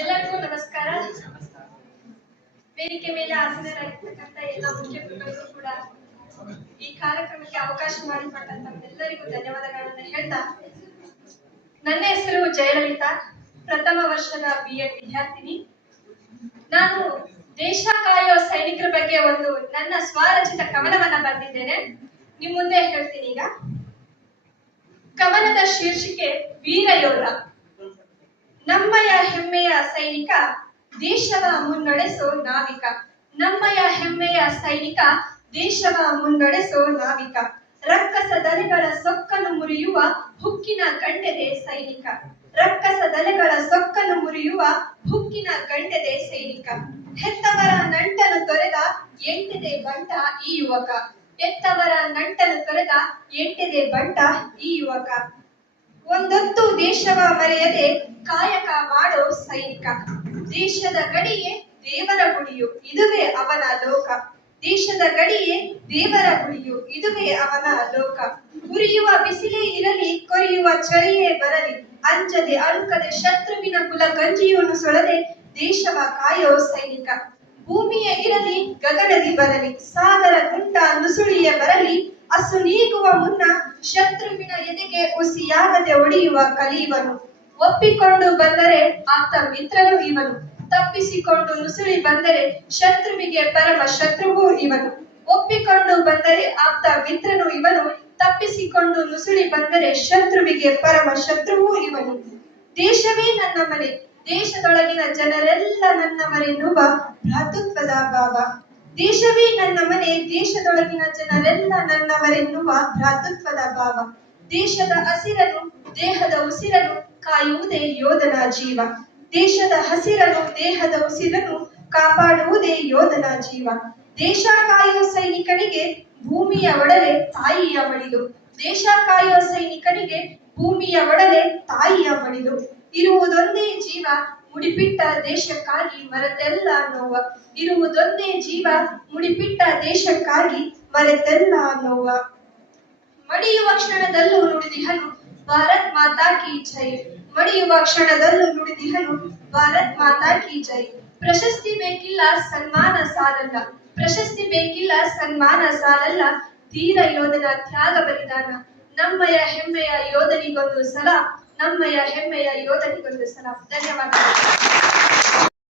ಎಲ್ಲರಿಗೂ ನಮಸ್ಕಾರ. ವೇದಿಕೆ ಮೇಲೆ ಆಸೀನರಾಗಿರ್ತಕ್ಕಂಥ ಎಲ್ಲ ಮುಖ್ಯಸ್ಥರಿಗೂ ಕೂಡ ಈ ಕಾರ್ಯಕ್ರಮಕ್ಕೆ ಅವಕಾಶ ಮಾಡಿಕೊಟ್ಟಂತ ಎಲ್ಲರಿಗೂ ಧನ್ಯವಾದಗಳನ್ನು ಹೇಳ್ತಾ, ನನ್ನ ಹೆಸರು ಜಯಲಲಿತಾ, ಪ್ರಥಮ ವರ್ಷದ BEd ವಿದ್ಯಾರ್ಥಿನಿ. ನಾನು ದೇಶ ಕಾಯೋ ಸೈನಿಕರ ಬಗ್ಗೆ ಒಂದು ನನ್ನ ಸ್ವರಚಿತ ಕವನವನ್ನ ಬರೆದಿದ್ದೇನೆ, ನಿಮ್ ಮುಂದೆ ಹೇಳ್ತೀನಿ. ಈಗ ಕವನದ ಶೀರ್ಷಿಕೆ ವೀರ ಯೋಧ. ನಮ್ಮಯ ಹೆಮ್ಮೆಯ ಸೈನಿಕ, ದೇಶವ ಮುನ್ನಡೆಸೋ ನಾವಿಕ. ನಮ್ಮಯ ಹೆಮ್ಮೆಯ ಸೈನಿಕ, ದೇಶವ ಮುನ್ನಡೆಸೋ ನಾವಿಕ. ರಕ್ಕಸ ದಲೆಗಳ ಸೊಕ್ಕನ್ನು ಮುರಿಯುವ ಹುಕ್ಕಿನ ಗಂಡೆದೆ ಸೈನಿಕ. ರಕ್ಕಸ ದಲೆಗಳ ಸೊಕ್ಕನ್ನು ಮುರಿಯುವ ಹುಕ್ಕಿನ ಗಂಡೆದೆ ಸೈನಿಕ. ಹೆತ್ತವರ ನಂಟನ್ನು ತೊರೆದ ಎಂಟೆದೆ ಬಂಟ ಈ ಯುವಕ. ಹೆತ್ತವರ ನಂಟನ್ನು ತೊರೆದ ಎಂಟೆದೆ ಬಂಟ ಈ ಯುವಕ. ಒಂದೊತ್ತು ದೇಶವ ಮರೆಯದೆ ಕಾಯಕ ಮಾಡೋ ಸೈನಿಕ. ದೇಶದ ಗಡಿಯೇ ದೇವರ ಗುಡಿಯು, ಇದುವೇ ಅವನ ಲೋಕ. ದೇಶದ ಗಡಿಯೇ ದೇವರ ಗುಡಿಯು, ಇದುವೇ ಅವನ ಲೋಕ. ಉರಿಯುವ ಬಿಸಿಲೇ ಇರಲಿ, ಕೊರಿಯುವ ಚಳಿಯೇ ಬರಲಿ, ಅಂಜದೆ ಅಳುಕದೆ ಶತ್ರುವಿನ ಕುಲ ಗಂಜಿಯನ್ನು ಸೊಳದೆ ದೇಶವ ಕಾಯೋ ಸೈನಿಕ. ಭೂಮಿಯ ಇರಲಿ ಗಗನದಿ ಬರಲಿ, ಸಾಗರ ಗುಂಟ ನುಸುಳಿಯೇ ಬರಲಿ, ಅಸು ನೀಗುವ ಮುನ್ನ ಶತ್ರುವಿನ ಎದೆಗೆ ಉಸಿಯಾಗದೆ ಒಡೆಯುವ ಕಲಿಯುವನು. ಒಪ್ಪಿಕೊಂಡು ಬಂದರೆ ಆಪ್ತ ಮಿತ್ರನು ಇವನು, ತಪ್ಪಿಸಿಕೊಂಡು ನುಸುಳಿ ಬಂದರೆ ಶತ್ರುವಿಗೆ ಪರಮ ಶತ್ರುವು ಇವನು. ಒಪ್ಪಿಕೊಂಡು ಬಂದರೆ ಆಪ್ತ ಮಿತ್ರನು ಇವನು, ತಪ್ಪಿಸಿಕೊಂಡು ನುಸುಳಿ ಬಂದರೆ ಶತ್ರುವಿಗೆ ಪರಮ ಶತ್ರುವು ಇವನು. ದೇಶವೇ ನನ್ನ ಮನೆ, ದೇಶದೊಳಗಿನ ಜನರೆಲ್ಲ ನನ್ನವರೆನ್ನುವ ಭ್ರಾತೃತ್ವದ ಭಾವ. ದೇಶವೇ ನನ್ನ ಮನೆ, ದೇಶದೊಳಗಿನ ಜನರೆಲ್ಲ ನನ್ನವರೆನ್ನುವ ಭ್ರಾತೃತ್ವದ ಭಾವ. ದೇಶದ ಹಸಿರನು ದೇಹದ ಉಸಿರನು ಕಾಯುವುದೇ ಯೋಧನ ಜೀವ. ದೇಶದ ಹಸಿರನು ದೇಹದ ಉಸಿರನು ಕಾಪಾಡುವುದೇ ಯೋಧನ ಜೀವ. ದೇಶ ಕಾಯೋ ಸೈನಿಕನಿಗೆ ಭೂಮಿಯ ಒಡಲೆ ತಾಯಿಯ ಮಡಿಲು. ದೇಶ ಕಾಯೋ ಸೈನಿಕನಿಗೆ ಭೂಮಿಯ ಒಡಲೆ ತಾಯಿಯ ಮಡಿಲು. ಇರುವುದೊಂದೇ ಜೀವ ಮುಡಿಪಿಟ್ಟ ದೇಶಕ್ಕಾಗಿ ಮರೆತೆಲ್ಲ ನೋವ. ಇರುವುದೊಂದೇ ಜೀವ ಮುಡಿಪಿಟ್ಟ ದೇಶಕ್ಕಾಗಿ ಮರೆತೆಲ್ಲ ನೋವ. ಮಡಿಯುವ ಕ್ಷಣದಲ್ಲೂ ನುಡಿದಿಹನು ಭಾರತ್ ಮಾತಾ ಕಿ ಜೈ. ಮಡಿಯುವ ಕ್ಷಣದಲ್ಲೂ ನುಡಿದಿಹನು ಭಾರತ್ ಮಾತಾ ಕಿ ಜೈ. ಪ್ರಶಸ್ತಿ ಬೇಕಿಲ್ಲ ಸನ್ಮಾನ ಸಾಲಲ್ಲ, ಪ್ರಶಸ್ತಿ ಬೇಕಿಲ್ಲ ಸನ್ಮಾನ ಸಾಲಲ್ಲ, ಧೀರ ಯೋಧನ ತ್ಯಾಗ ಬಲಿದಾನ. ನಮ್ಮಯ ಹೆಮ್ಮೆಯ ಯೋಧನಿಗೊಂದು ಸಲ, ನಮ್ಮಯ ಹೆಮ್ಮೆಯ ಯೋಧನಿಗೊಂದು ಸಲ. ಧನ್ಯವಾದಗಳು.